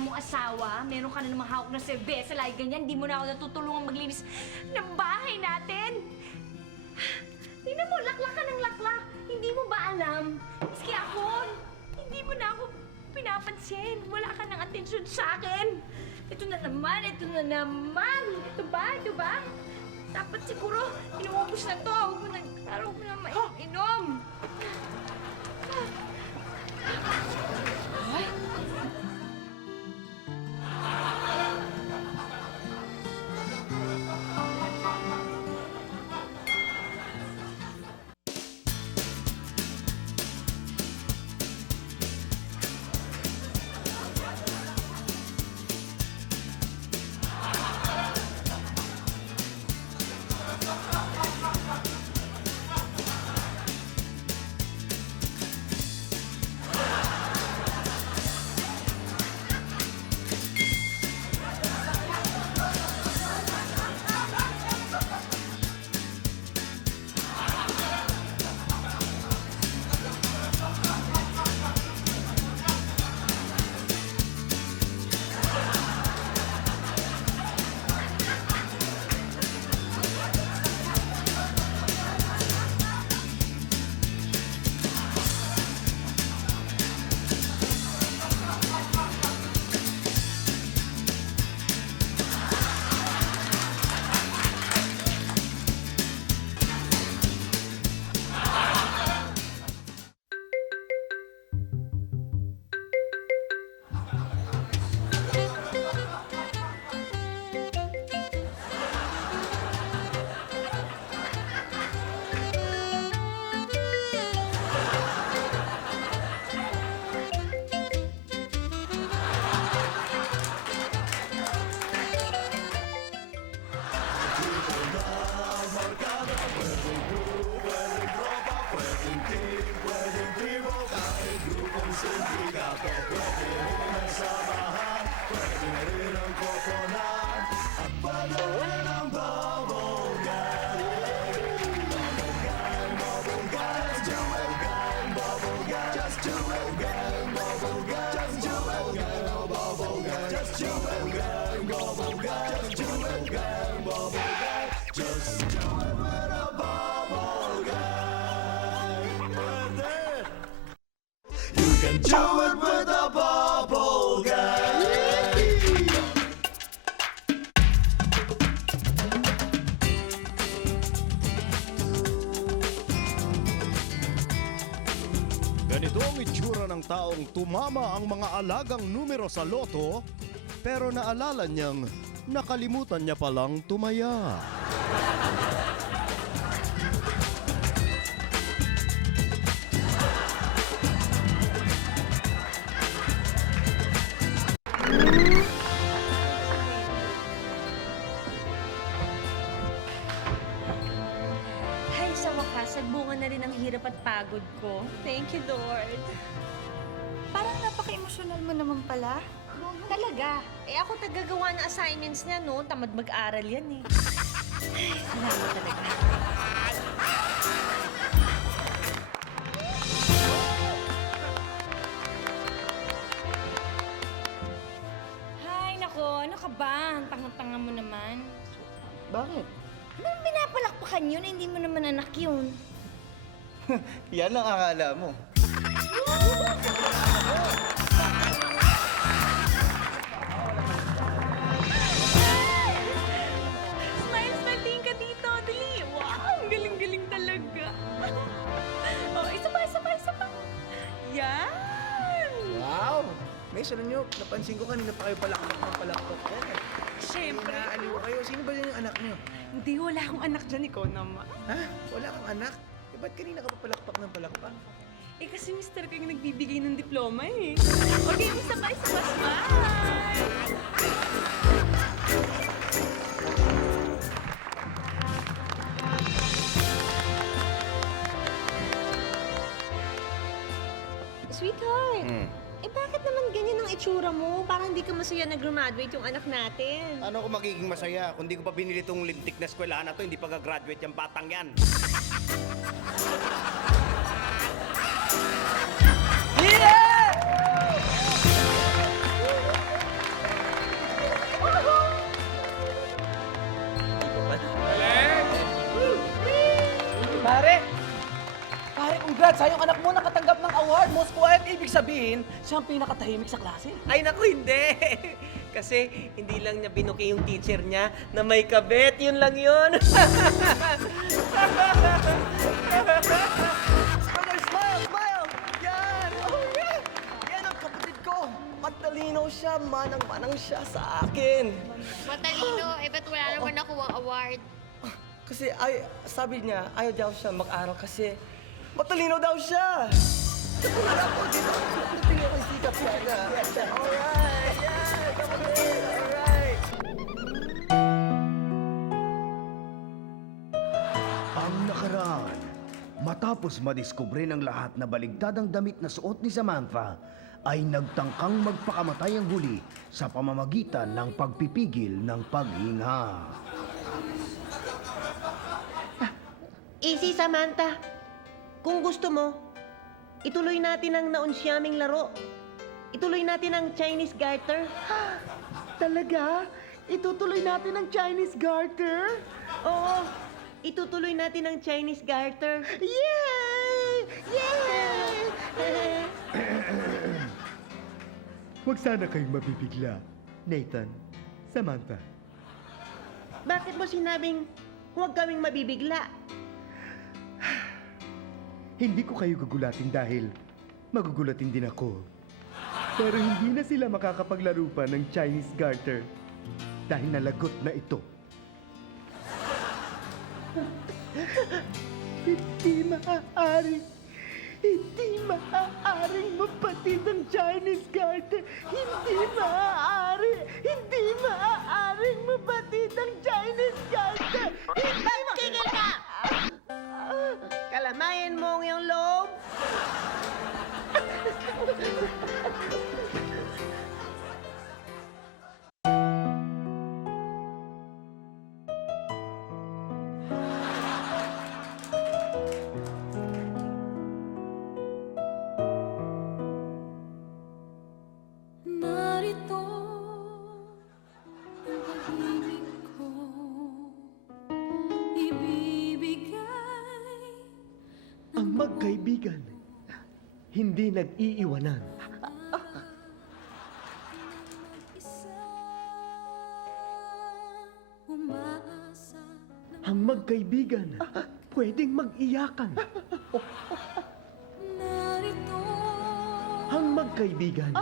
mong asawa, meron ka na namang hawak na serbesa, lagi ganyan, di mo na ako natutulungan maglinis ng bahay natin. Tingnan mo, laklak ka ng laklak. Hindi mo ba alam? Miski ako, hindi mo na ako pinapansin. Wala ka ng atensyon sa akin. Ito na naman, ito na naman. Ito ba? Dapat siguro, inuubos na to. Huwag mo na, parang huwag mo na mainom. Do it with a bubble guy. Ganito ang itsura ng taong tumama ang mga alagang numero sa loto, pero naalala niyang nakalimutan niya palang tumaya. Ay, sa wakas, nagbunga na rin ang hirap at pagod ko. Thank you, Lord. Parang napaka-emosyonal mo naman pala. Talaga. Eh, ako tagagawa ng assignments niya, no? Tamad mag-aral yan, eh. Ay, salamat talaga. Hay, nako. Ano ka ba? Ang tanga-tanga mo naman. Bakit? Anong pinapalakpakan yun? Hindi mo naman anak yun. Yan ang akala mo. Smile, smile din ka dito. Dali. Wow, ang galing-galing talaga. Oh, isa pa. Yan. Wow! May alam nyo, napansin ko kanina pa kayo palakpak ng palakpak. Siyempre. Naaliw kayo. Sino ba yung anak nyo? Hindi, wala akong anak dyan. Ikaw naman. Ha? Wala kang anak? Eh, ba't kanina ka pa palakpak ng palakpak? Eh, kasi mister ko yung nagbibigay ng diploma eh. Okay, isa pa. Smile! Sweetheart, eh bakit naman ganyan ang itsura mo? Parang hindi ka masaya na graduate yung anak natin. Ano ko magiging masaya? Kung di ko pa binili tong lintik na eskwelahan na to, hindi pa gagraduate yung batang yan. pare! Pare, congrats! Yung anak mo nakatanggap ng award. Most quiet, ibig sabihin, siya ang pinakatahimik sa klase. Ay naku, hindi. Kasi hindi lang niya binuki yung teacher niya na may kabet. Yun lang yun. Brother, smile! Smile! Yan! Oh, yeah! Yan ang kapatid ko. Matalino siya, manang-manang siya sa akin. Matalino, ba't wala naman nakuha award? Kasi sabi niya, ayaw daw siya mag-aral kasi matalino daw siya. Wala po dito. Tingnan ko yung sikap niya. Alright! Yeah! Kapatid! Alright! Ang nakaraan, matapos madiskubre ng lahat na baligtad ang damit na suot ni Samantha, ay nagtangkang magpakamatay ang huli sa pamamagitan ng pagpipigil ng paghinga. Easy, Samantha. Kung gusto mo, ituloy natin ang naunsyaming laro. Ituloy natin ang Chinese garter. Talaga? Itutuloy natin ang Chinese garter? Oo, itutuloy natin ang Chinese garter. Yay! Yay! Huwag sana kayong mabibigla, Nathan, Samantha. Bakit mo sinabing huwag kaming mabibigla? Hindi ko kayo gugulatin dahil magugulatin din ako. Pero hindi na sila makakapaglaro pa ng Chinese garter dahil nalagot na ito. Hindi maaaring mapatid ang Chinese garter. Hindi maaaring mapatid ang Chinese garter. Magtigil ka! Kalamayan mo ang iyong loob. Narito ang pag-ibig ko, ibibigay Ang magkaibigan, hindi nag-iiwanan. isa, umaasa na Ang magkaibigan, pwedeng mag-iyakan. narito. Ang magkaibigan,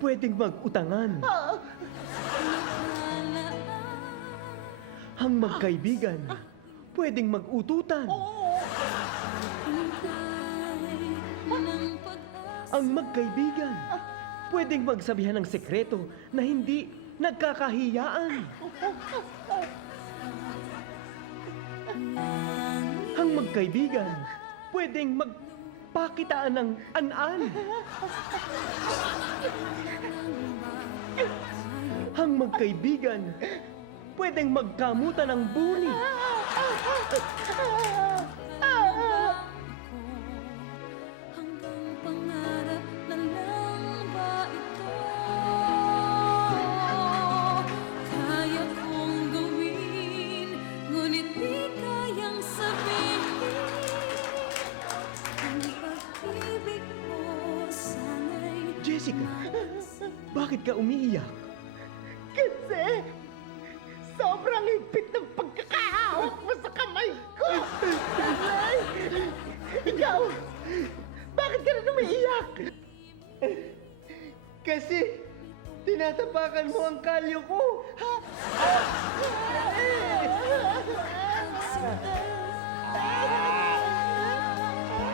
pwedeng mag-utangan. Ang magkaibigan, pwedeng mag-ututan. Ang magkaibigan, pwedeng magsabihan ng sekreto na hindi nagkakahiyaan. Ang magkaibigan, pwedeng magpakitaan ng an-an. Ang magkaibigan, pwedeng magkamutan ng buni. Hanggang pangarap na lang ba ito? Kaya kong gawin, ngunit di kayang sabihin. Ang pag-ibig mo sana'y Jessica, bakit ka umiiyak? Kasi sobrang higpit ng pagkakahawak mo sa kamay ko! Ikaw, bakit ka rin umiiyak? Kasi tinatapakan mo ang kalyo ko!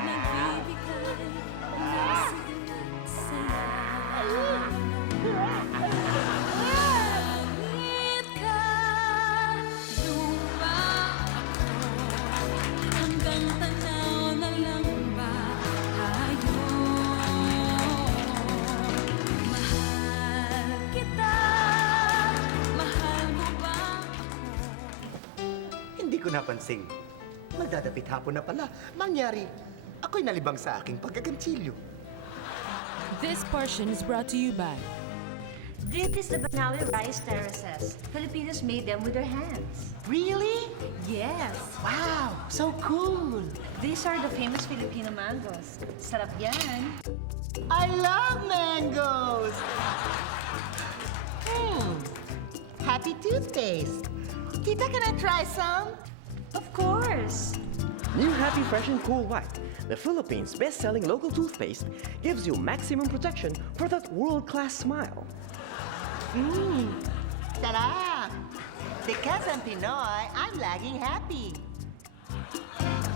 nagbibigay ng sigla sa'yo. Langit ka, lupa ako, hanggang tanaw na lang ba tayo? Mahal kita, mahal mo ba ako? Hindi ko napansin. Magdadapit hapon na pala. Mangyari, ako'y nalibang sa aking pagkagansilyo. This portion is brought to you by This is the Banawi rice terraces. Filipinos made them with their hands. Really? Yes. Wow, so cool. These are the famous Filipino mangoes. Sarap yan. I love mangoes! Happy toothpaste. Tita, can I try some? Of course. New Happy Fresh and Cool White, the Philippines' best-selling local toothpaste, gives you maximum protection for that world-class smile. Sarap! Because I'm Pinoy, I'm laging happy.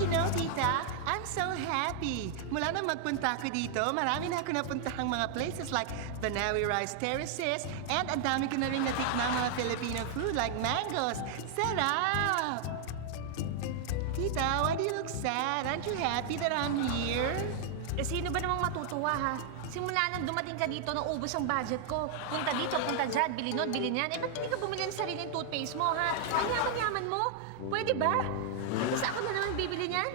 You know, Tita, I'm so happy. Mula nang magpunta ako dito, marami na ako napuntahang mga places like Banawi Rice Terraces and ang dami ko na rin natikmang mga Filipino food like mangoes. Sarap! Tita, why do you look sad? Aren't you happy that I'm here? Eh, sino ba namang matutuwa, ha? Simula nang dumating ka dito, naubos ang budget ko. Punta dito, punta dyan, bili nun, bili niyan. Eh, ba't hindi ka bumili ng sariling toothpaste mo, ha? Ang yaman-yaman mo. Pwede ba? Basta ako na naman bibili niyan.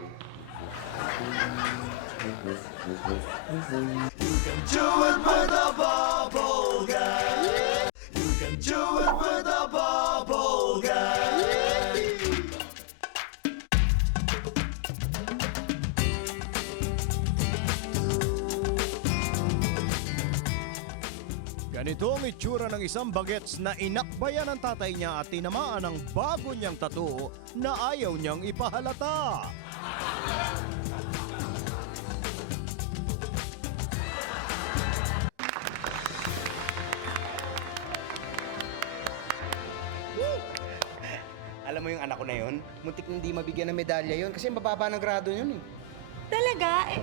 Ganito ang itsura ng isang bagets na inakbayan ng tatay niya at tinamaan ng bago niyang tattoo na ayaw niyang ipahalata. Alam mo yung anak ko na yun, muntik na hindi mabigyan ng medalya yun kasi mababa ng grado yun eh. Talaga? Eh,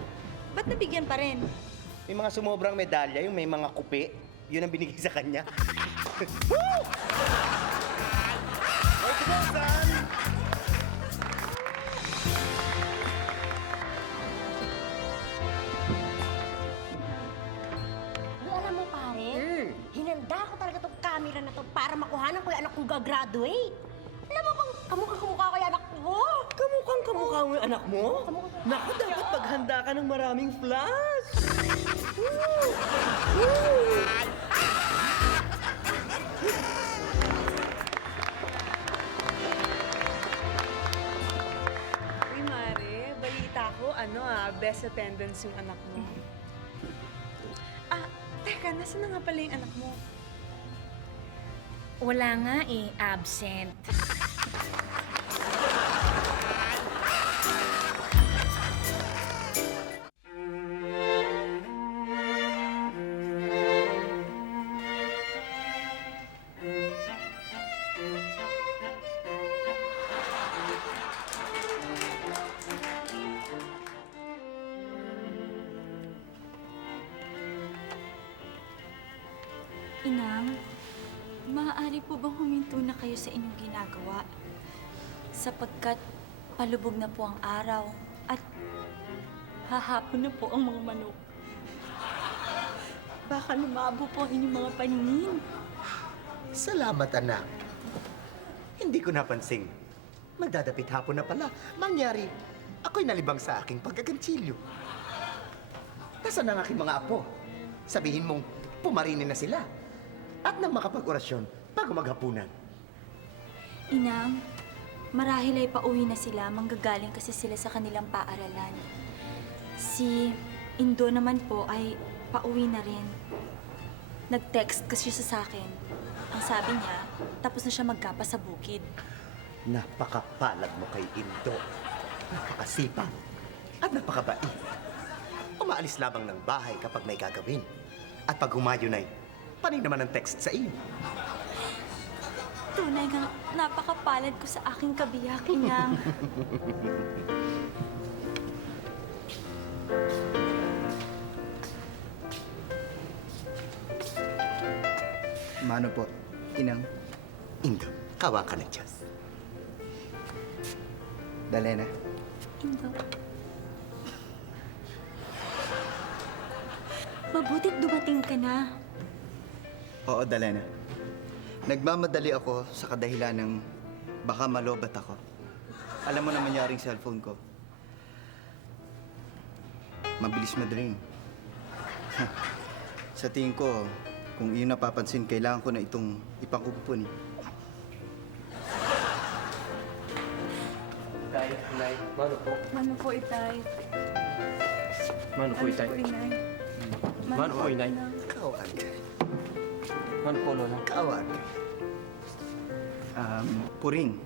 ba't nabigyan pa rin? May mga sumobrang medalya, yung may mga kupi, yun ang binigay sa kanya. Alam mo, pare, hinanda ko talaga tong camera na to para makuhanan ko yung anak kong gagraduate. Alam mo bang kamukha ko yung anak mo? Kamukha mo yung anak mo? Naku, dapat paghanda ka ng maraming flash! Uy, Mare, balita ko, best attendance yung anak mo. Teka, nasa na nga pala yung anak mo? Wala nga eh, absent. Inang, maaari po bang huminto na kayo sa inyong ginagawa? Sapagkat palubog na po ang araw at hahapon na po ang mga manok. Baka lumabo po ang inyong mga paningin. Salamat, anak. Hindi ko napansing. Magdadapit hapon na pala. Mangyari, ako'y nalibang sa aking pagkagantsilyo. Nasaan ang aking mga apo? Sabihin mong pumarinin na sila. At nang makapag-orasyon bago maghapunan. Inang, marahil ay pauwi na sila, manggagaling kasi sila sa kanilang paaralan. Si Indo naman po ay pauwi na rin. Nag-text kasi siya sa akin. Ang sabi niya, tapos na siya magkapa sa bukid. Napakapalad mo kay Indo. Napakasipag at napakabait. Umaalis lamang ng bahay kapag may gagawin. At pag humayo na'y, panig naman ang text sa iyo. Tunay nga, napakapalad ko sa aking kabiyak, Inang. Mano po, Inang, Indo, kawa ka ng Diyos. Dalena. Indo. Mabuti't dumating ka na. Oo, Dalena. Nagmamadali ako sa kadahilan ng baka malobat ako. Alam mo na mangyaring cellphone ko. Mabilis ma-drain. Sa tingin ko, kung iyon napapansin, kailangan ko na itong ipangkumpuni. Dahil Nay, mano po? Mano po, itay? Mano po, itay? inay? Mano po, inay? Kawag. Mano po, lola? Kawag. Puring.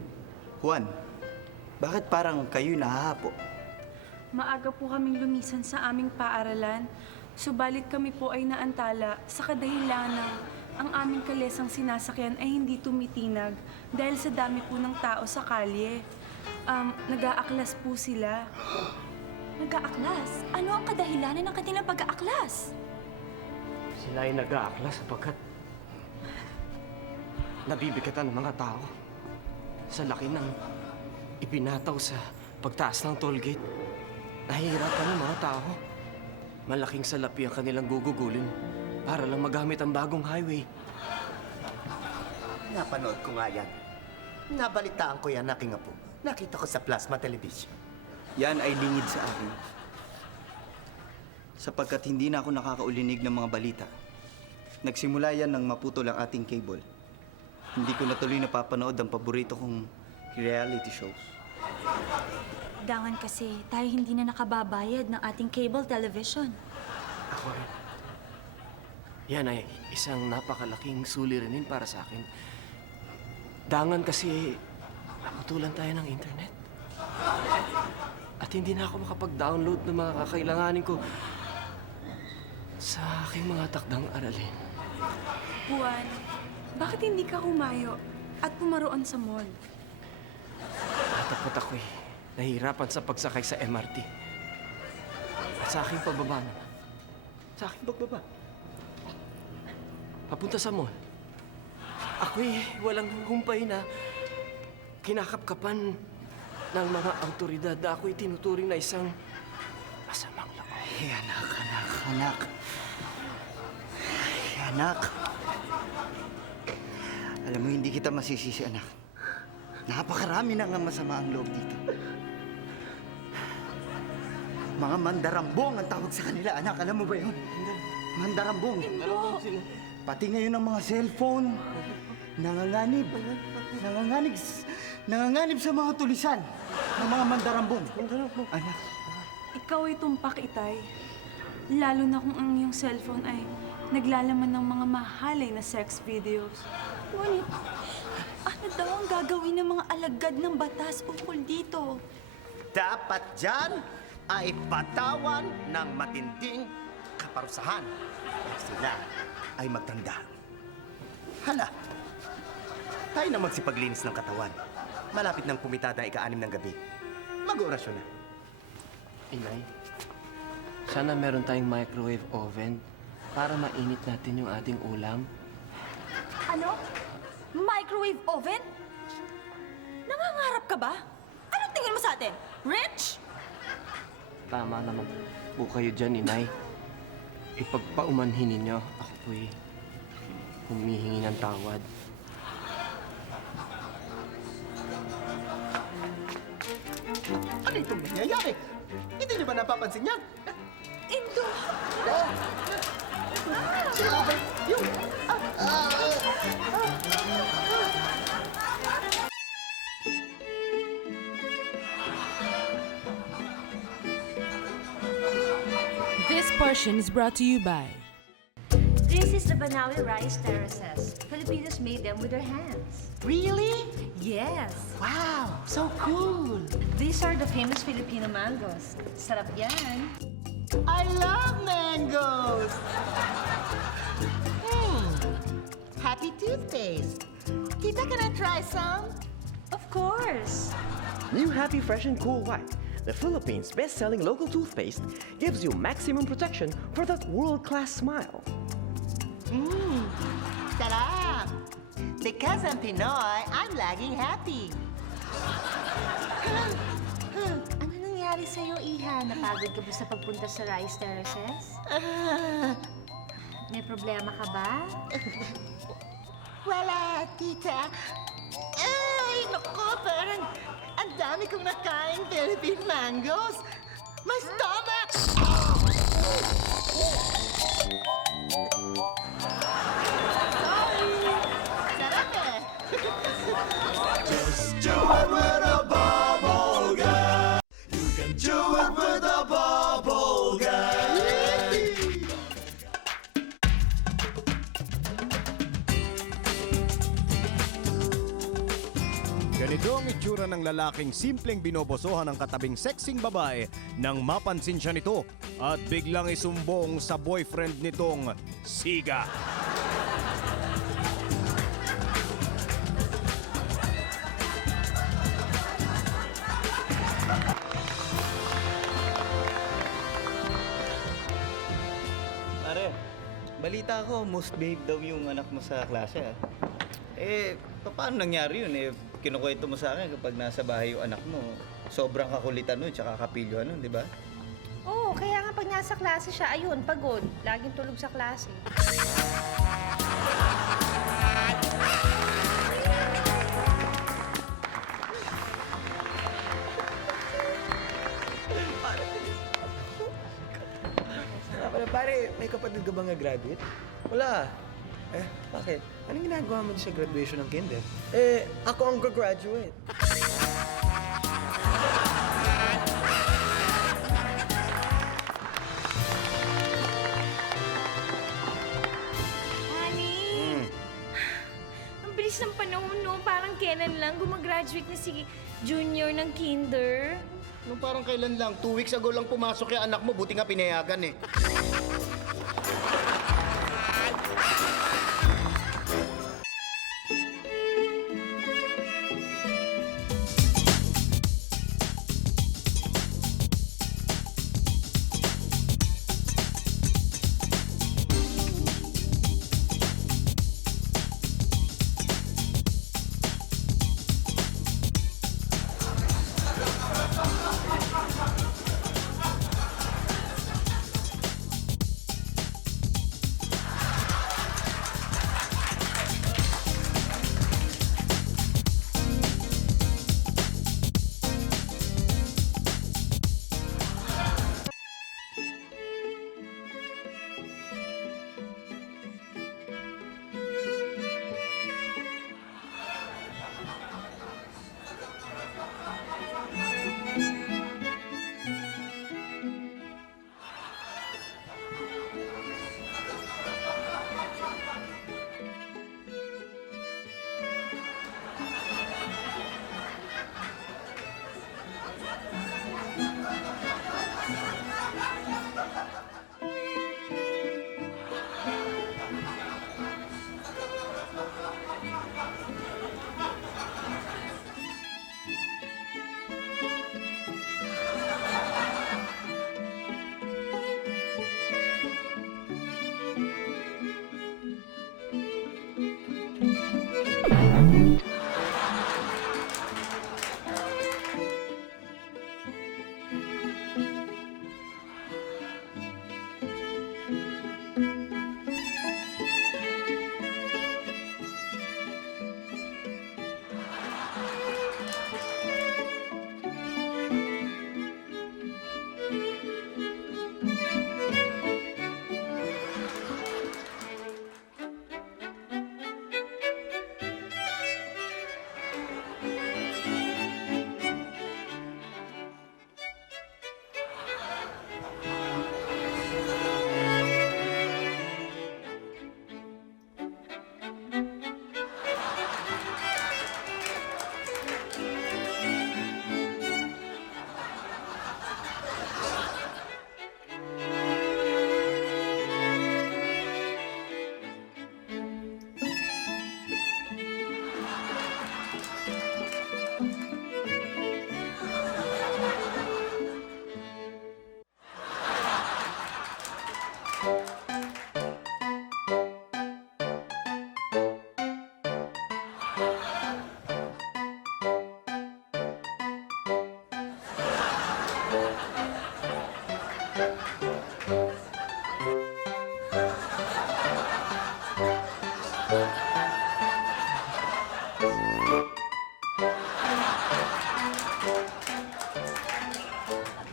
Juan. Bakit parang kayo nahahapo? Maaga po kaming lumisan sa aming paaralan. Subalit kami po ay naantala sa kadahilanan ang aming kalesang sinasakyan ay hindi tumitinag dahil sa dami po ng tao sa kalye. Nag-aaklas po sila. Nag-aaklas? Ano ang kadahilanan ng kanilang pag-aaklas? Sila ay nag-aakla sapagkat nabibigatan ng mga tao sa laki ng ibinataw sa pagtaas ng toll gate. Nahihirapan ng mga tao. Malaking salapi ang kanilang gugugulin para lang magamit ang bagong highway. Napanood ko nga yan. Nabalitaan ko yan, aking apo. Nakita ko sa plasma television. Yan ay lingid sa akin. Sapagkat hindi na ako nakakaulinig ng mga balita. Nagsimula yan nang maputol ang ating cable. Hindi ko na tuloy napapanood ang paborito kong reality shows. Dangan kasi tayo hindi na nakababayad ng ating cable television. Ako rin. Yan ay isang napakalaking suliranin para sa akin. Dangan kasi naputulan tayo ng internet. At hindi na ako makapag-download ng mga kakailanganin ko sa aking mga takdang aralin. Juan, bakit hindi ka humayo at pumaroon sa mall? Takot ako'y nahihirapan sa pagsakay sa MRT. At sa aking pagbaba naman. Sa aking pagbaba. Papunta sa mall. Ako'y walang humpay na kinakapkapan ng mga autoridad na ako'y tinuturing na isang masamang loob. Ay, anak. Ay, anak. Alam mo, hindi kita masisisi, anak. Napakarami na nga masama ang loob dito. Mga mandarambong ang tawag sa kanila, anak. Alam mo ba yun? Mandarambong. Pati ngayon ang mga cellphone. Nanganganib sa mga tulisan ng mga mandarambong. Anak. Ikaw ay tumpak, itay. Lalo na kung ang iyong cellphone ay naglalaman ng mga mahalay na sex videos. Ngunit, ano daw ang gagawin ng mga alagad ng batas ukol dito? Dapat dyan ay patawan ng matinding kaparusahan. Sila ay magtanda. Hala, tayo na magsipaglinis ng katawan. Malapit ng pumitada ika-6 ng gabi. Mag-orasyon na. Inay, sana meron tayong microwave oven para mainit natin yung ating ulam. Ano? Microwave oven? Nangangarap ka ba? Anong tingin mo sa atin? Rich? Tama naman po kayo dyan, Inay. Ipagpaumanhin ninyo, ako po'y humihingi ng tawad. Ano itong nangyayari? Hindi niyo ba napapansin yan? Indo! This portion is brought to you by This is the Banawi rice terraces. Filipinos made them with their hands. Really? Yes. Wow, so cool. These are the famous Filipino mangoes. Sarap yan. I love mangoes. Happy toothpaste. Tita, can I try some? Of course. New Happy Fresh and Cool White, the Philippines' best-selling local toothpaste, gives you maximum protection for that world-class smile. Sarap! Because I'm Pinoy, I'm laging happy. Ano nangyari sa'yo, Iha? Napagod ka ba sa pagpunta sa rice terraces? May problema ka ba? Wala, tita. Ay, naku, parang ang dami kong nakain Philippine mangoes. My stomach! Sorry! Sarap eh! Just join with a bubble girl. itsura ng lalaking simpleng binobosohan ng katabing sexing babae nang mapansin siya nito at biglang isumbong sa boyfriend nitong Siga. Pare, balita ko, most babe daw yung anak mo sa klase, ah. Paano nangyari yun? Kinukwento mo sa akin kapag nasa bahay yung anak mo. Sobrang kakulitan nun, tsaka kapilyohan nun, di ba? Oo, kaya nga pag nasa klase siya, ayun, pagod. Laging tulog sa klase. Pare, may kapatid ka bang graduate? Wala. Bakit? Anong ginagawa mo sa graduation ng kinder? Ako ang graduate. Honey! Ang bilis ng panahon, no? Parang kailan lang gumagraduate na si junior ng kinder. Nung parang kailan lang, 2 weeks ago lang pumasok yung anak mo, buti nga pinayagan eh.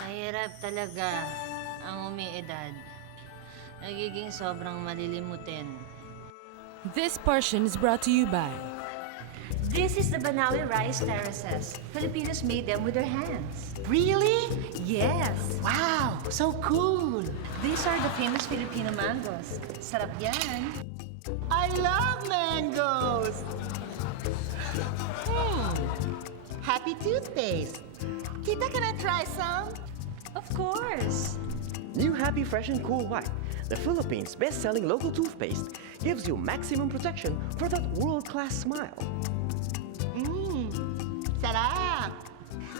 Mahirap talaga ang umiedad. Nagiging sobrang malilimutin. This portion is brought to you by This is the Banawi Rice Terraces. Filipinos made them with their hands. Really? Yes. Wow, so cool. These are the famous Filipino mangoes. Sarap yan. I love mangoes. Happy toothpaste. Tita, can I try some? Of course. New Happy Fresh and Cool White, the Philippines' best-selling local toothpaste, gives you maximum protection for that world-class smile. Sarap!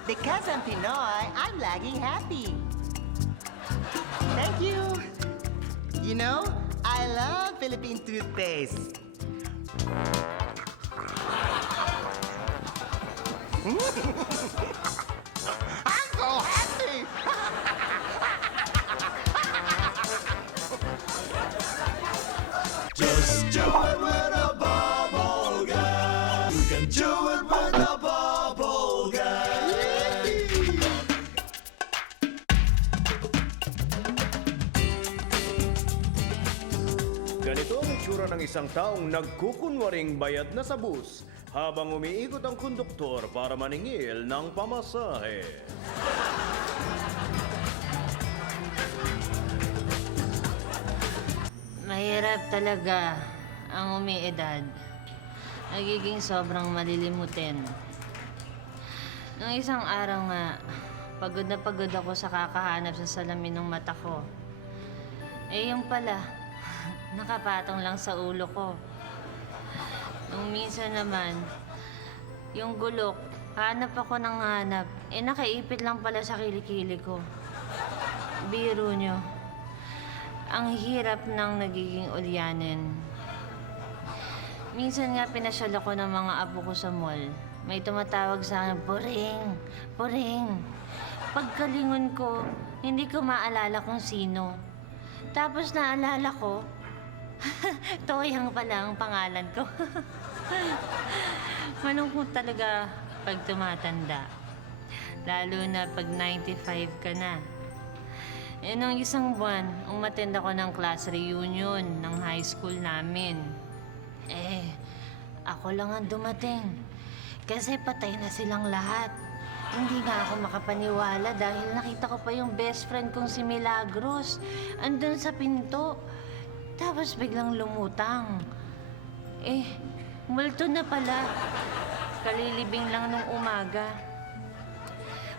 Because I'm Pinoy, I'm laging happy. Thank you. You know, I love Philippine toothpaste. I'm so happy! Just do it with a bubble gum. You can do it with a bubble gum. Ganito ang itsura ng isang taong nagkukunwaring bayad na sa bus habang umiikot ang konduktor para maningil ng pamasahe. Mahirap talaga ang umiedad. Nagiging sobrang malilimutin. Nung isang araw nga, pagod na pagod ako sa kakahanap sa salamin ng mata ko. Eh yung pala, nakapatong lang sa ulo ko. Nung minsan naman, yung gulok, hanap ako ng hanap. Eh nakaipit lang pala sa kilikili ko. Biro nyo. Ang hirap ng nagiging ulyanin. Minsan nga pinasyal ako ng mga apo ko sa mall. May tumatawag sa akin, Puring! Puring! Pagkalingon ko, hindi ko maalala kung sino. Tapos naalala ko, Toyang pala ang pangalan ko. Malungkot talaga pag tumatanda. Lalo na pag 95 ka na. Eh, nung isang buwan, umattend ako ng class reunion ng high school namin. Eh, ako lang ang dumating. Kasi patay na silang lahat. Hindi nga ako makapaniwala dahil nakita ko pa yung best friend kong si Milagros. Andun sa pinto. Tapos biglang lumutang. Eh, multo na pala. Kalilibing lang nung umaga.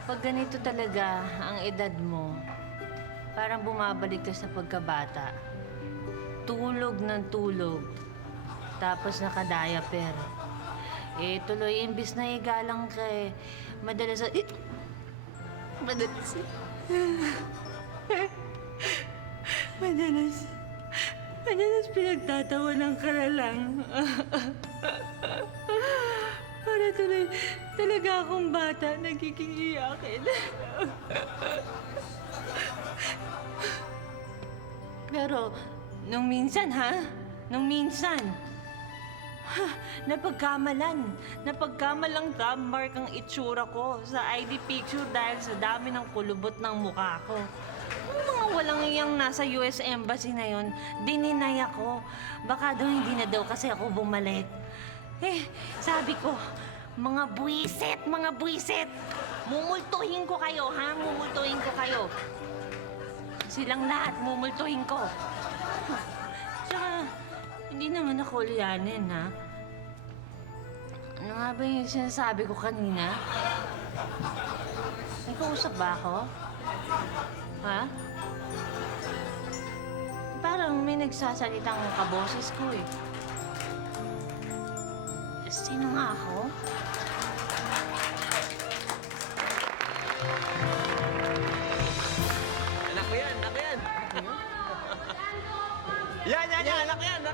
Pag ganito talaga ang edad mo, parang bumabalik ka sa pagkabata. Tulog ng tulog. Tapos naka-diaper. Eh, tuloy, imbis na igalang ka eh. Madalas Madalas pinagtatawanan ka na lang. Para tuloy, talaga akong bata, nagiging iyakin. Pero, nung minsan ha? Nung minsan, napagkamalang thumb mark ang itsura ko sa ID picture dahil sa dami ng kulubot ng mukha ko. Yung mga walang iyang nasa US Embassy na yon, dininay ako. Baka daw hindi na daw kasi ako bumalik. Eh, sabi ko, mga buwisit! Mumultuhin ko kayo, ha? Mumultuhin ko kayo. Silang lahat, mumultuhin ko. Tsaka, hindi naman ako ulyanin, ha? Ano nga ba yung sinasabi ko kanina? May kausap ba ako? Ha? Parang may nagsasalitang kaboses ko, eh. Sino nga ako? Anak ko yan! Yan! Anak ko yan!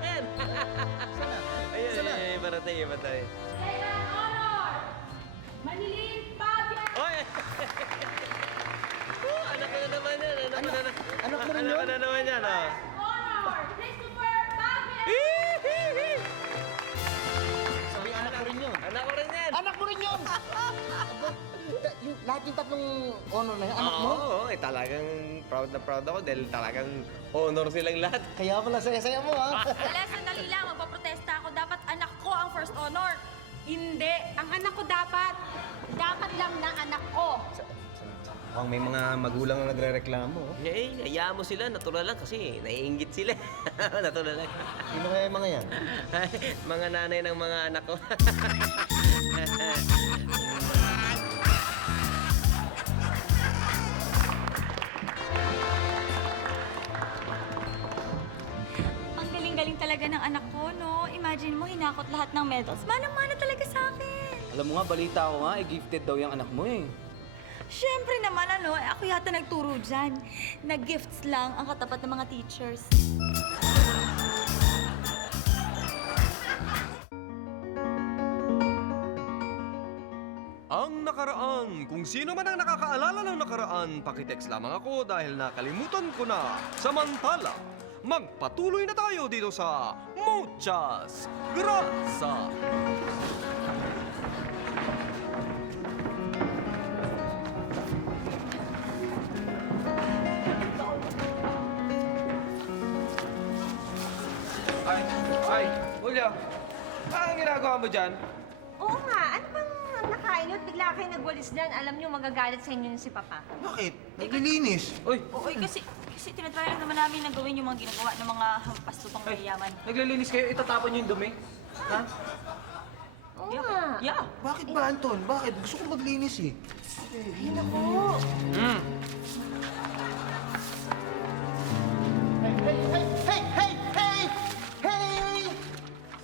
Ayun, patay. Kailan honor? Manilin Pabia! Oy! Anak ko na naman yan! Anak ko na naman yan, oh! Honor! Christopher Pabia! Sabi, anak ko rin yun. Anak ko rin yan! Anak mo rin yun! Lahat yung tatlong honor na yun, anak mo? Oo, talagang proud na proud ako dahil talagang honor silang lahat. Kaya pala saya-saya mo, ha? Wala, sandali lang. Magpaprotesta ako. Dapat anak ko ang first honor. Hindi. Ang anak ko dapat. Dapat lang na anak ko. Mukhang may mga magulang na nagre-reklamo. Eh, hayaan mo sila. Natural lang kasi naiinggit sila. Natural lang. Sino kaya yung mga yan? Mga nanay ng mga anak ko. galing talaga ng anak ko, no? Imagine mo, hinakot lahat ng medals. Manang-mana talaga sa akin. Alam mo nga, balita ko nga, gifted daw yung anak mo eh. Siyempre naman, ako yata nagturo dyan. Nag-gifts lang ang katapat ng mga teachers. Ang nakaraan. Kung sino man ang nakakaalala ng nakaraan, pakitext lamang ako dahil nakalimutan ko na. Samantala, magpatuloy na tayo dito sa Muchas Grasa! Ay, Julio, anong ginagawa mo dyan? Oo nga, ano bang nakain nyo at bigla kayo nagwalis dyan? Alam nyo, magagalit sa inyo si Papa. Bakit? Naglilinis. Uy, Oy, kasi tinatry lang naman namin na gawin yung mga ginagawa ng mga hampas lupang mayayaman. naglilinis kayo, itatapon niyo yung dumi? Ha? Oo nga. Yeah. Bakit ba, Anton? Bakit? Gusto ko maglinis eh. Ay, naku. Hey!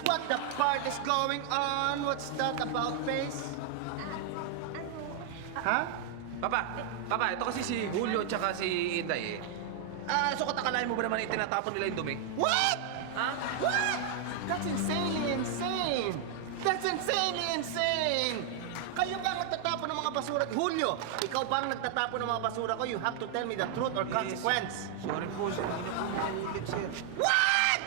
What the part is going on? What's that about face? Ha? Papa, ito kasi si Julio tsaka si Inday eh. So katakalain mo ba naman itinatapon nila yung dumi? What? Ha? What? That's insanely insane! That's insanely insane! Kayo ba ang nagtatapon ng mga basura? Julio, ikaw ba ang nagtatapon ng mga basura ko? You have to tell me the truth or consequence. Sorry po, sir. Hindi na po naulit, sir. What?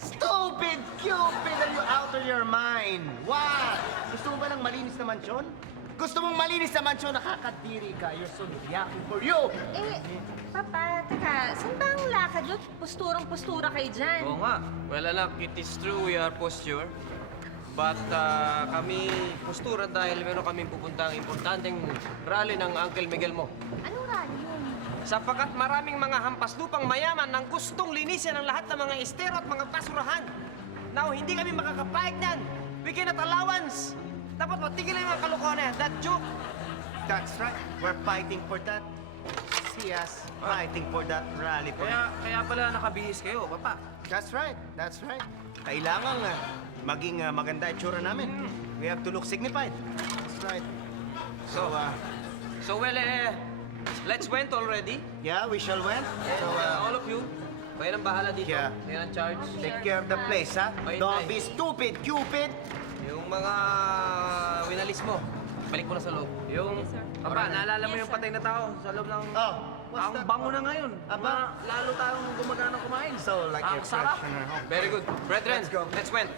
Stupid Cupid! Are you out of your mind? What? Gusto mo ba ng malinis na mansyon? Gusto mong malinis na mansyon? Nakakadiri ka. You're so yucky for you! Papa, teka, saan ba ang lakad nyo? Posturang-postura kayo dyan. Oo nga. Well, anak, it is true we are posture. But kami postura dahil meron kaming pupuntang importanteng rally ng Uncle Miguel mo. Anong rally yun? Sapagkat maraming mga hampas lupang mayaman ang gustong linisin ang lahat ng mga estero at mga basurahan. Now, hindi kami makakapayag niyan. We cannot allowance. Dapat matigilan yung mga kalokohan na yan. That joke. That's right. We're fighting for that. See us fighting for that rally. Kaya pala nakabihis kayo, papa. That's right. That's right. Kailangan maging maganda itsura namin. We have to look signified. That's right. So, well, let's went already. Yeah, we shall went. And all of you, kayo nang bahala dito. Yeah. Kayo ang charge. Take care of the place, ha? Don't be stupid, Cupid! Yung mga winalis mo, balik mo na sa loob. Yung, papa, naalala mo yung patay na tao sa loob ng... Oh, what's ang that? bango na ngayon. Aba? Lalo tayong gumagana kumain. So, like Ang your sarap. freshener, huh? Very good. Brethren, Let's go. let's went.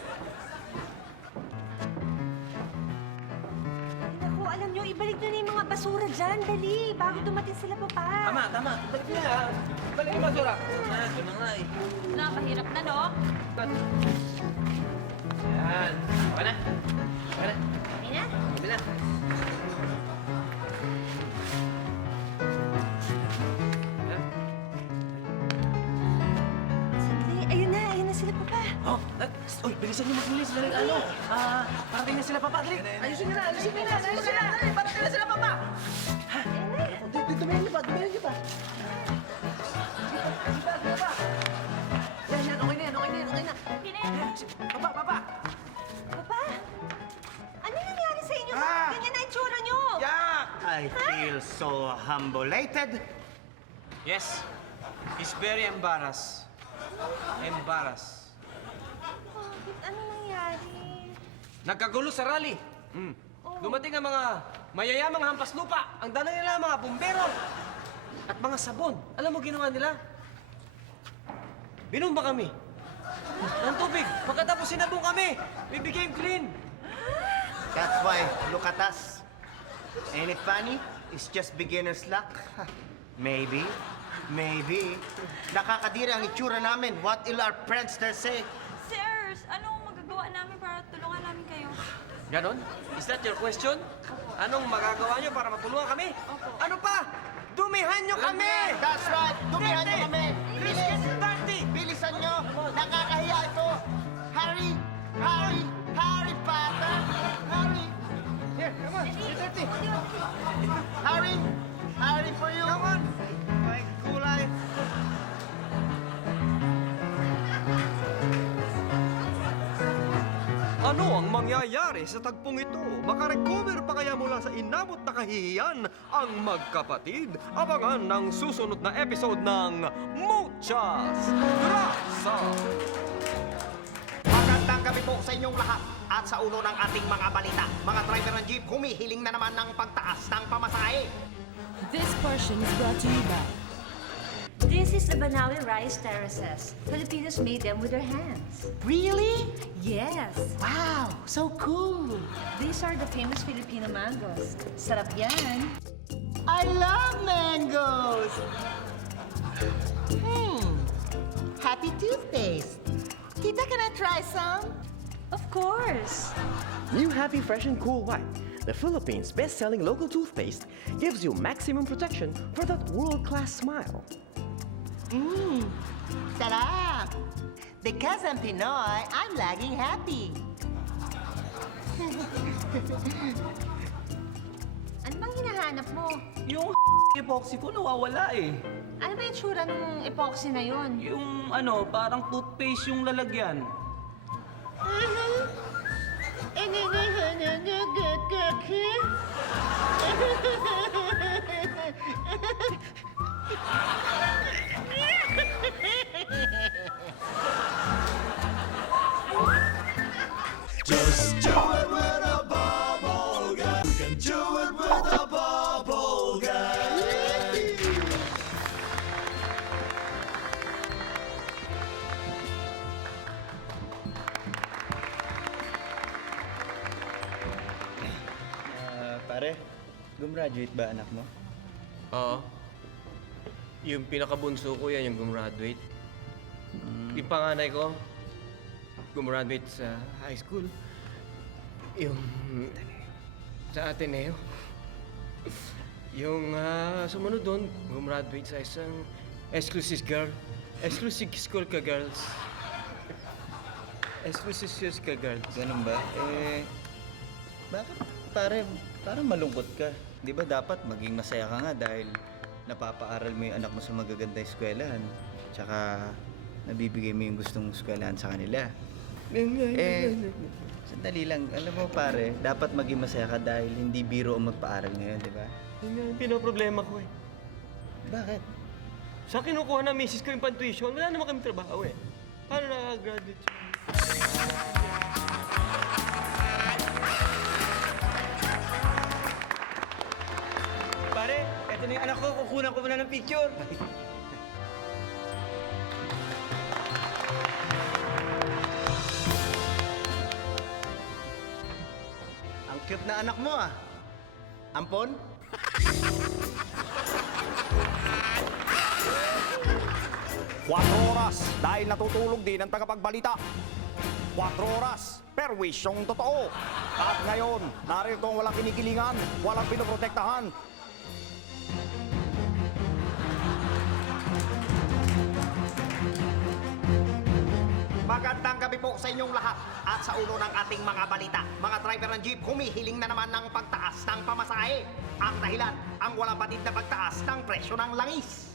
Naku, alam nyo, ibalik nyo na yung mga basura dyan. Dali, bago dumating sila, Papa. Tama. Balik niya, ha? Balik yung basura. Ito na nga eh. Napahirap na, no? Yan. Okay na? Ay na? Sabi na. Sandali, ayun na sila, Papa. Oh, uy, bilisan niyo maglinis. Dali, parating na sila, papa. Dali, ayusin niyo na. Dali, parating na sila, papa. Dumihan niyo pa. Sige pa. Yan, okay na yan. Papa. Papa, ano nangyari sa inyo? Ganyan na itsura nyo. I feel so humbleated. Yes, he's very embarrassed. Bakit? Ano nangyari? Nagkagulo sa rally. Dumating ang mga mayayamang hampas lupa. Ang dala nila mga bumbero at mga sabon. Alam mo ginawa nila? Binumba kami ng tubig. Pagkatapos sinabong kami, we became clean. That's why, look at us. Ain't it funny? It's just beginner's luck. Maybe. Nakakadiri ang itsura namin. What will our friends there say? Sirs, anong magagawa namin para tulungan namin kayo? Ganon? Is that your question? Anong magagawa nyo para matulungan kami? Ano pa? Dumihan nyo kami! That's right! Dumihan nyo kami! Let's get dirty! Bilisan nyo! Nakakahiya ito! Harry Potter! Harry! Here, come on! You're dirty! Harry for you! Come on! My kulay! mangyayari sa tagpong ito? Makarecover pa kaya mula sa inabot na kahihiyan ang magkapatid? Abangan ng susunod na episode ng Muchas Gracias! Magandang gabi po sa inyong lahat. At sa ulo ng ating mga balita, mga driver ng jeep humihiling na naman ng pagtaas ng pamasahe. This portion is brought to you by This is the Banawi rice terraces. Filipinos made them with their hands. Really? Yes. Wow, so cool. These are the famous Filipino mangoes. Sarap yan. I love mangoes. Happy toothpaste. Tita, can I try some? Of course. New Happy Fresh and Cool White, the Philippines' best-selling local toothpaste, gives you maximum protection for that world-class smile. Sarap. Because I'm Pinoy, I'm laging happy. Ano bang hinahanap mo? Yung epoxy ko nawawala eh. Ano ba yung tsura ng epoxy na yon? Yung ano, parang toothpaste yung lalagyan. Just do it with a bubble gun. We can do it with a bubble gun. Pare, gumraduate ba anak mo? Oo. Yung pinakabunso ko yan yung gumraduate. Yung panganay ko, gumraduate sa high school. Yung sa Ateneo. Yung sumunod doon, gumraduate sa isang exclusive school ka girls. Exclusive schools ka girls. Ganun ba? Bakit pare, parang malungkot ka? Di ba dapat maging masaya ka nga dahil napapaaral mo yung anak mo sa magagandang eskwelahan. Tsaka nabibigay mo yung gustong eskwelahan sa kanila. Sandali lang. Alam mo pare, dapat maging masaya ka dahil hindi biro ang magpaaral ngayon, di ba? Yun nga yung pinoproblema ko eh. Bakit? Sa kinukuha na misis ko yung pan-tuition, wala naman kami trabaho eh. Paano nakaka-graduate siya? Pare, eto na yung anak ko. Kukunan ko muna ng picture. Ang cute na anak mo ah. Ampon? 4 oras dahil natutulog din ang tagapagbalita. 4 oras, perwisyong totoo. At ngayon, narito ang walang kinikilingan, walang pinoprotektahan. Magandang gabi po sa inyong lahat. At sa ulo ng ating mga balita, mga driver ng jeep humihiling na naman ng pagtaas ng pamasahe. Ang dahilan, ang walang batid na pagtaas ng presyo ng langis.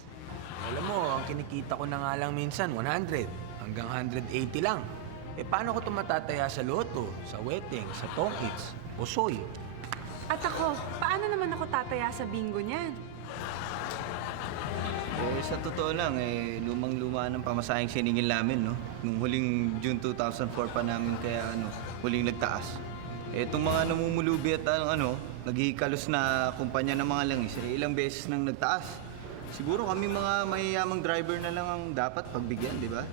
Alam mo, ang kinikita ko na nga lang minsan, 100 hanggang 180 lang. Eh paano ko ito matataya sa loto, sa wedding, sa tong-its, o soy? At ako, paano naman ako tataya sa bingo niyan? Sa totoo lang, lumang-luma ng pamasaheng siningil namin, no? Nung huling June 2004 pa namin kaya, huling nagtaas. Itong mga namumulubi at naghihikalos na kumpanya ng mga langis, ilang beses nang nagtaas. Siguro kami mga mayayamang driver na lang ang dapat pagbigyan, di ba?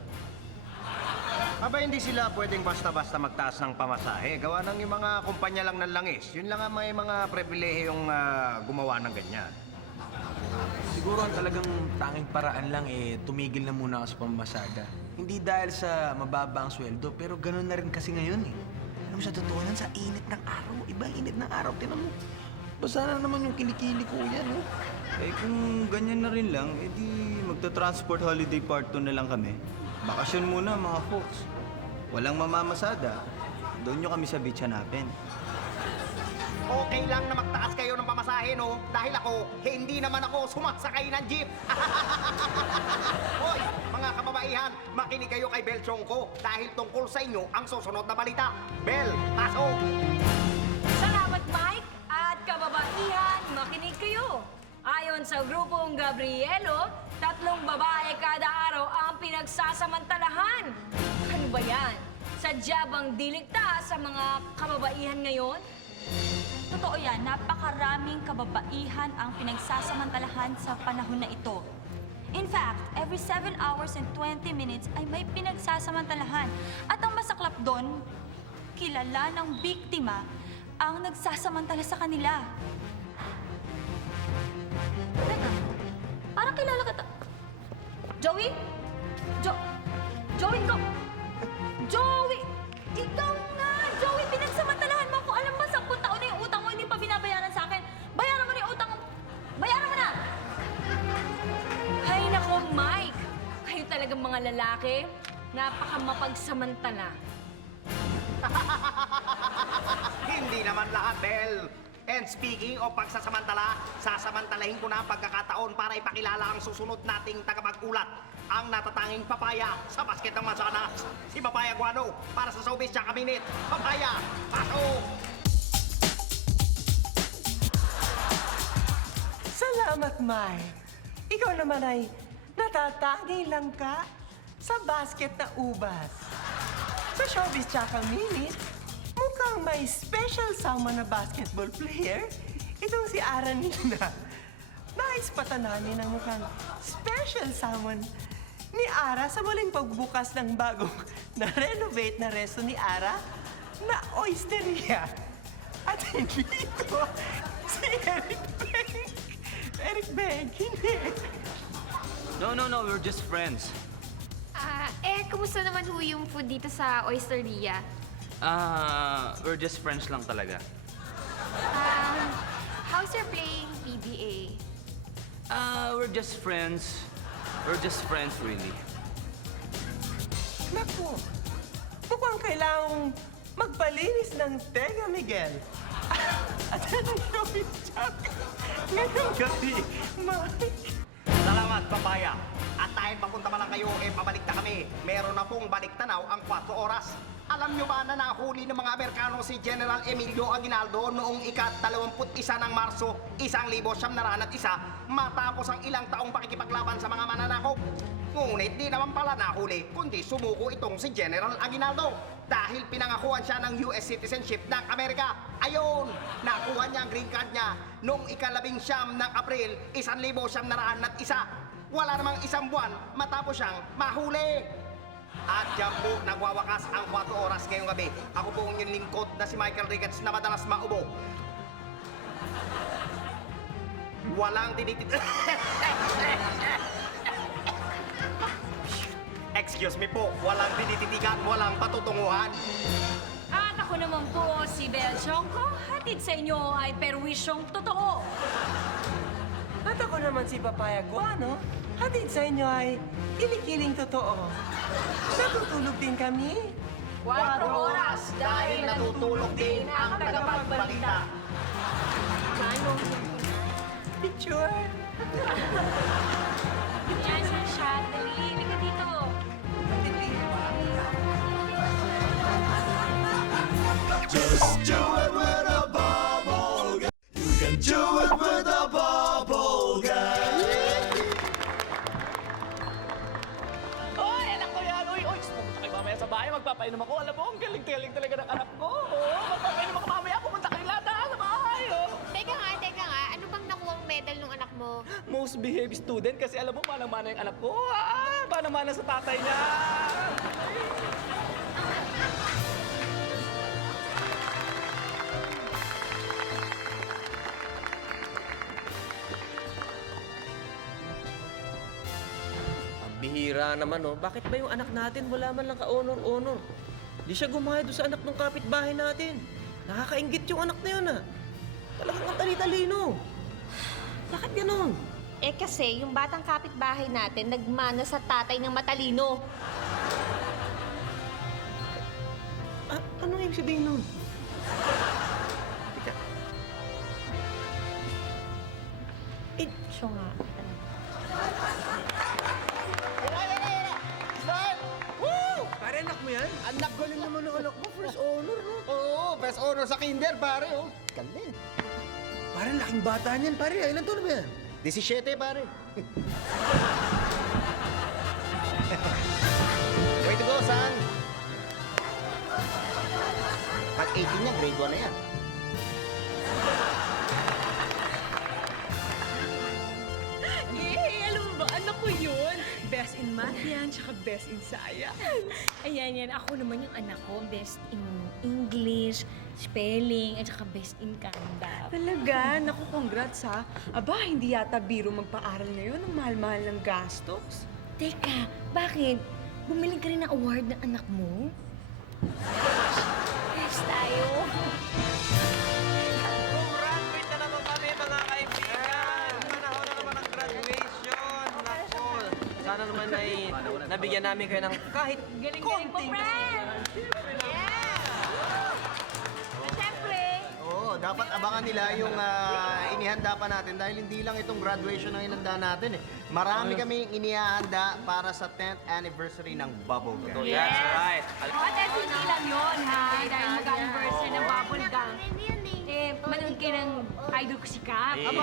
Aba, hindi sila pwedeng basta-basta magtaas ng pamasahe. Gawa ng yung mga kumpanya lang ng langis. Yun lang ang may mga pribilehiyong gumawa ng ganyan. Siguro ang talagang tanging paraan lang tumigil na muna ako sa pamamasada. Hindi dahil sa mababa ang sweldo, pero ganoon na rin kasi ngayon eh. Alam mo, sa totoo nan, sa init ng araw, iba init ng araw, tinan mo. Basa na naman yung kilikili ko yan, oh. Kung ganyan na rin lang, edi magta-transport holiday part 2 na lang kami. Bakasyon muna, mga folks. Walang mamamasada. Doon nyo kami sa beach hanapin. Okay lang na magtaas kayo ng pamasahe, no? Dahil ako, hindi naman ako sumasakay ng jeep. Hoy, mga kababaihan, makinig kayo kay Bel Chongko dahil tungkol sa inyo ang susunod na balita. Bel, pasok! Salamat, Mike! At kababaihan, makinig kayo! Ayon sa grupong Gabrielo, 3 babae kada araw ang pinagsasamantalahan. Ano ba yan? Sadya bang dilikta sa mga kababaihan ngayon? Totoo yan, napakaraming kababaihan ang pinagsasamantalahan sa panahon na ito. In fact, every 7 hours and 20 minutes ay may pinagsasamantalahan. At ang masaklap doon, kilala ng biktima ang nagsasamantala sa kanila. Teka, parang kilala kita. Joey? Joey, ikaw! Joey! Ikaw nga! Joey, pinagsamantalahan mo ako. Alam ba, 10 taon na yung utang mo, hindi pa binabayaran sa akin. Bayaran mo na yung utang mo. Bayaran mo na! Hay nako, Mike! Kayo talagang mga lalaki, napakamapagsamantala. Hindi naman lahat, Bel. And speaking of pagsasamantala, sasamantalahin ko na ang pagkakataon para ipakilala ang susunod nating tagapag-ulat. Ang natatanging papaya sa basket ng Mansanas. Si Papaya Guano para sa Showbiz Tsaka Minute. Papaya, pasok! Salamat, Mike. Ikaw naman ay natatangi lang ka sa basket na ubas. Sa Showbiz Tsaka Minute, mukhang may special someone na basketball player. Itong si Aranina. Nais patanamin ang mukhang special someone ni Ara sa muling pagbukas ng bagong na-renovate na resto ni Ara na Oysteria. At hindi ito si Eric Beng. Eric Beng, hindi. No, we're just friends. Kumusta naman ho yung food dito sa Oysteria? We're just friends lang talaga. How's your playing PBA? We're just friends. We're just friends, really. Naku, mukhang kailangang magpalinis ng Tenga Miguel. At anong Showbiz Tsaka ngayong gabi, Mike? Salamat, Papaya. At dahil papunta pa lang kayo, pabalik na kami. Meron na pong baliktanaw ang 4 oras. Alam nyo ba na nahuli ng mga Amerikano si General Emilio Aguinaldo noong ika-21 ng Marso, 1901 matapos ang ilang taong pakikipaglaban sa mga mananakop? Ngunit di naman pala nahuli, kundi sumuko itong si General Aguinaldo dahil pinangakuan siya ng US citizenship ng Amerika. Ayon, nakuha niya ang green card niya noong ika-19 ng Abril, 1901. Wala namang 1 buwan matapos siyang mahuli. At dyan po nagwawakas ang 4 oras ngayong gabi. Ako po ang inyong lingkod na si Michael Ricketts na madalas maubo. Walang Excuse me po, walang tinititigan, walang patutunguhan. At ako naman po si Bel Chongko. Hatid sa inyo ay perwisyong totoo. At ako naman si Papaya Guano. Hatid sa inyo ay kinikiling totoo. Natutulog din kami. 4 oras dahil natutulog din ang tagapagbalita. Picture. Yan sa shot. Dali, halika dito. Just do it with a bubble gum. You can do it with a bubble gum. Oy, anak ko yan! Uy, pumunta kayo mamaya sa bahay, magpapainom ako. Alam mo, ang galing-galing talaga ng anak ko. Magpapainom ako mamaya, pumunta kayo lahat sa bahay. Teka nga. Ano bang nakuha ang medal ng anak mo? Most behaved student kasi alam mo, manang-mana yung anak ko. Manang-mana sa tatay niya. Bihira naman, oh. Bakit ba yung anak natin wala man lang ka-honor-honor? Di siya gumaya doon sa anak ng kapitbahay natin. Nakakaingit yung anak na yun, ah. Talagang ang tali-talino. Bakit ganun? Kasi yung batang kapitbahay natin nagmana sa tatay ng matalino. Ano ibig sabihin nun? Siya nga. Smile! na sa kinder, pare, oh. Galing. Parang laking bata niyan, pare. Ilan taon na ba yan? 17, pare. Way to go, son. Pag 18 niya, grade 1 na yan. Yay! Alam mo ba, anak ko yun. Best in math yan, tsaka best in science. Ayan, yan. Ako naman yung anak ko. Best in English, spelling, at saka best in Canada. Talaga? Naku, congrats ha. Aba, hindi yata biro magpaaral ngayon. Ang mahal-mahal ng gastos. Teka, bakit? Bumili ka rin ng award ng anak mo? Yes, tayo. Graduate na naman kami, mga kaibigan! Panahon na naman ang graduation! Nako, sana naman ay nabigyan namin kayo ng kahit Galing-galing po, friend! Oo, dapat abangan nila yung inihanda pa natin dahil hindi lang itong graduation ang inihanda natin eh. Marami kaming inihanda para sa 10th anniversary ng Bubblegum. Yes. right. At hindi lang yun, ha? Dahil mag-anniversary ng Bubble Gang. Manood kayo ng idol ko si Cap. Ano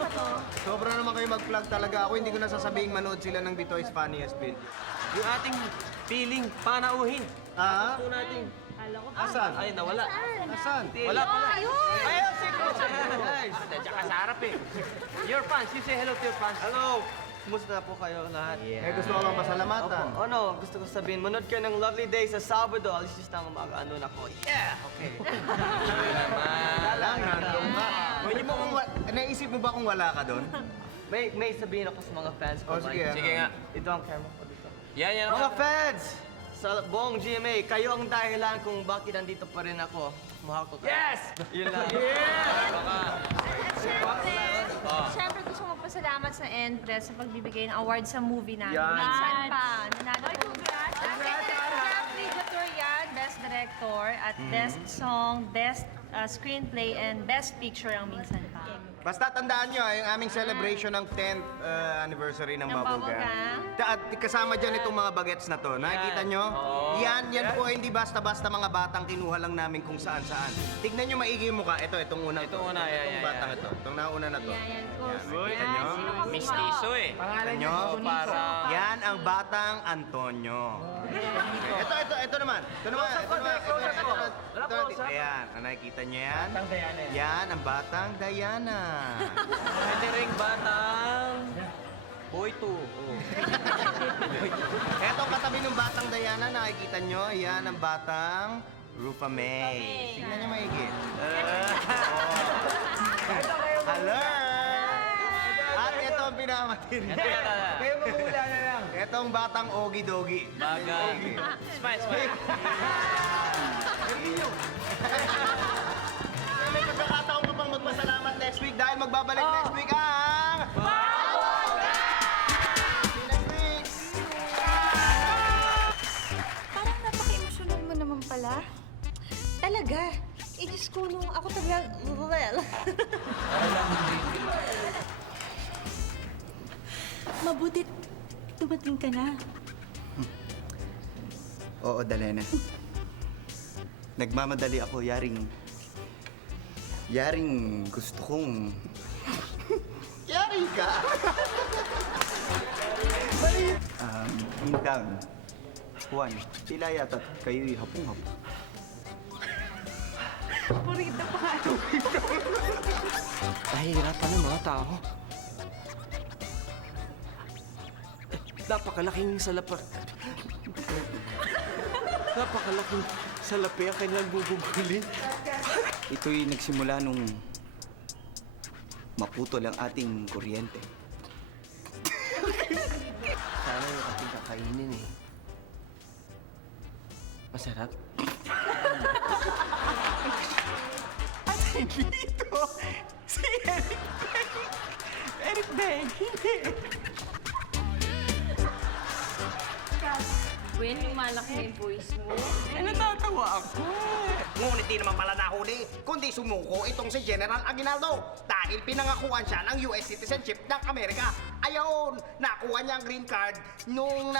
ba to? Sobra naman kayo mag-plug talaga. Ako hindi ko nasasabihin manood sila ng Bitoy's Funniest Video. Yung ating feeling panauhin. Ah? Ito natin. Asan? Ay, nawala. Asan? Wala pala. Ayun! Ayun, si Coach. Guys, nandiyan ka sa harap eh. Your fans, you say hello to your fans. Hello! Kumusta po kayo lahat? Eh, gusto ko lang pasalamatan. Opo. Ano, gusto ko sabihin, manood kayo ng Lovely Day sa Sabado. Alis just ng umaga. Ano na ko? Yeah! Okay. Lang, random ka. Pwede mo kung naisip mo ba kung wala ka doon? May sabihin ako sa mga fans ko. Oh, sige. Sige nga. Ito ang camera ko dito. Yan. Mga fans! Sa buong GMA, kayo ang dahilan kung bakit nandito pa rin ako. Mahal ko kayo. Yes! Yun lang. Siyempre gusto ko magpasalamat sa Endress sa pagbibigay ng award sa movie namin. Yan. Minsan pa. Nanalo po. Best Ligator yan, Best Director, at Best Song, Best Screenplay, and Best Picture ang Minsan pa. Basta tandaan nyo, yung aming celebration ng 10th anniversary ng Bubblegum. At kasama dyan itong mga bagets na to. Nakikita nyo? Yan po hindi basta-basta mga batang kinuha lang namin kung saan-saan. Tignan nyo maigi yung mukha. Itong unang Itong una, Itong batang ito. Itong nauna na to. Yan, Kita nyo? Mistiso eh. Kita nyo? Yan ang batang Antonio. Ito naman. Ito naman. Ayan, nakikita nyo yan? Yan ang batang Diana. Pwede rin batang... Boy 2. Etong katabi ng batang Diana, nakikita nyo, yan ang batang Rufa May. Tingnan nyo maigi. Hello! At ito ang pinakamatindi. Kayo magmumula na lang. Etong batang Ogie Dogie. Bagay. Smile. May pagkakataon pa pang magpasalamat next week dahil magbabalik next week ang... Parang napaka-emotional mo naman pala. Talaga. Diyos ko, nung ako talaga... Well... Mabuti dumating ka na. Oo, Dalena. Nagmamadali ako, yaring gusto kong... Yari ka! Intang. Juan, tila yata kayo'y hapong-hapong. Purito pa. Nahihirapan ng mga tao. Napakalaking salapi ang kanilang bubugulin. Ito'y nagsimula nung maputol ang ating kuryente. Sana yung ating kakainin eh. Masarap. At hindi ito si Eric Beng. Eric Beng, hindi. Gwen, lumalaki na yung voice mo. Natatawa ako. Ngunit di naman pala nahuli, kundi sumuko itong si General Aguinaldo dahil pinangakuan siya ng US citizenship ng Amerika. Ayaw, nakuha niya ang green card nung